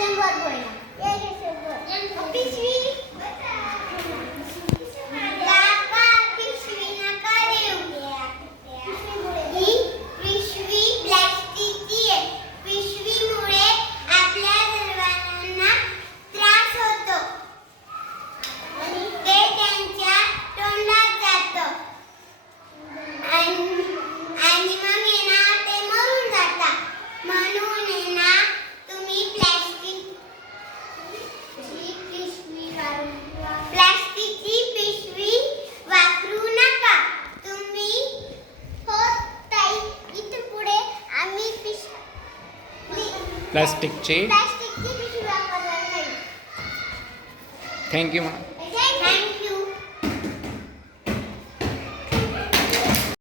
Sen var bu ya. Gel gel sen var. Kapıyı प्लास्टिकची thank you thank you म्हणा